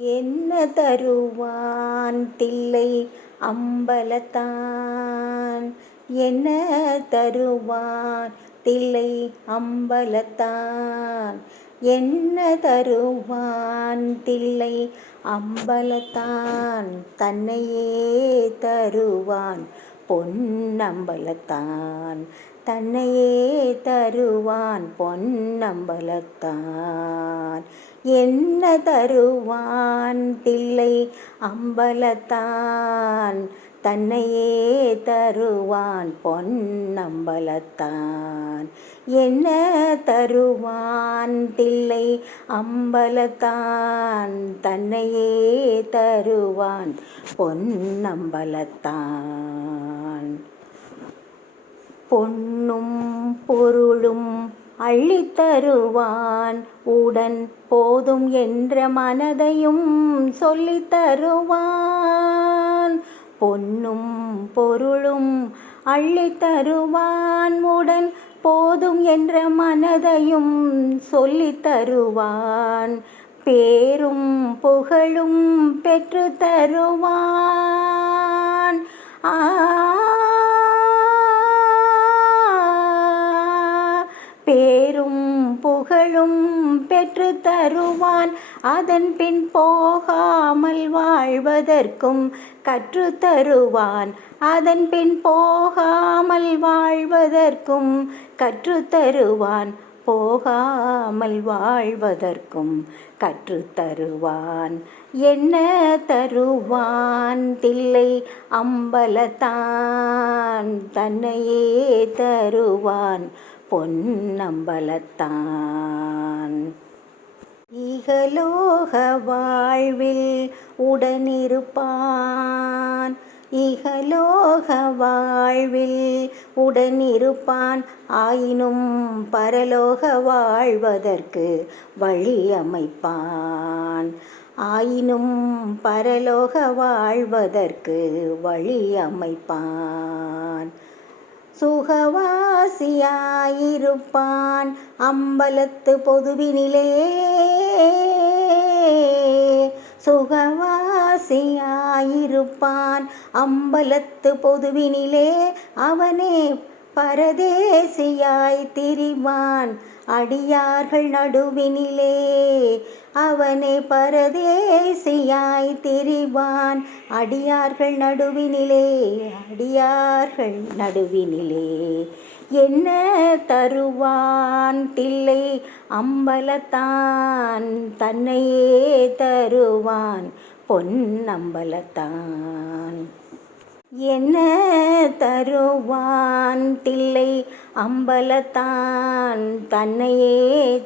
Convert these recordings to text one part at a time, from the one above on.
என்ன தருவான் தில்லை அம்பலத்தான், என்ன தருவான் தில்லை அம்பலத்தான், என்ன தருவான் தில்லை அம்பலத்தான், தன்னையே தருவான் பொன்னம்பலத்தான், தன்னையே தருவான் பொன்னம்பலத்தான், என்ன தருவான் தில்லை அம்பலத்தான், தன்னையே தருவான் பொன்னம்பலத்தான், என்ன தருவான் தில்லை அம்பலத்தான், தன்னையே தருவான் பொன்னம்பலத்தான், பொன்னும் பொருளும் அள்ளித்தருவான், உடன் போதும் என்ற மனதையும் சொல்லித்தருவான், பொன்னும் பொருளும் அள்ளித்தருவான், உடன் போதும் என்ற மனதையும் சொல்லித்தருவான், பேரும் புகழும் பெற்று தருவான், பேரும் புகழும் பெற்று தருவான், அதன் பின் போகாமல் வாழ்வதற்கும் கற்று தருவான், அதன் பின் போகாமல் வாழ்வதற்கும் கற்று தருவான், போகாமல் வாழ்வதற்கும் கற்று தருவான், என்ன தருவான் தில்லை அம்பலத்தான், தன்னையே தருவான் பொன்னம்பலத்தான், இகலோக வாழ்வில் உடனிருப்பான், இகலோக வாழ்வில் உடனிருப்பான், ஆயினும் பரலோக வாழ்வதற்கு வழி அமைப்பான், ஆயினும் பரலோக வாழ்வதற்கு வழி அமைப்பான், சுகவாசியாயிருப்பான் அம்பலத்து பொதுவினிலே, சுகவாசியாயிருப்பான் அம்பலத்து பொதுவினிலே, அவனே பரதேசியாய் திரிவான் அடியார்கள் நடுவினிலே, அவனே பரதேசியாய் திரிவான் அடியார்கள் நடுவினிலே, அடியார்கள் நடுவினிலே, என்ன தருவான் தில்லை அம்பலத்தான், தன்னையே தருவான் பொன்னம்பலத்தான், என்ன தருவான் தில்லை அம்பலத்தான், தன்னையே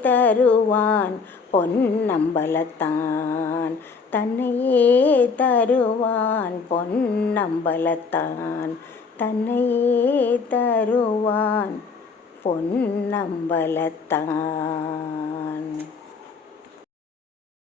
தருவான் பொன்னம்பலத்தான், தன்னையே தருவான் பொன்னம்பலத்தான், தன்னையே தருவான் பொன்னம்பலத்தான்.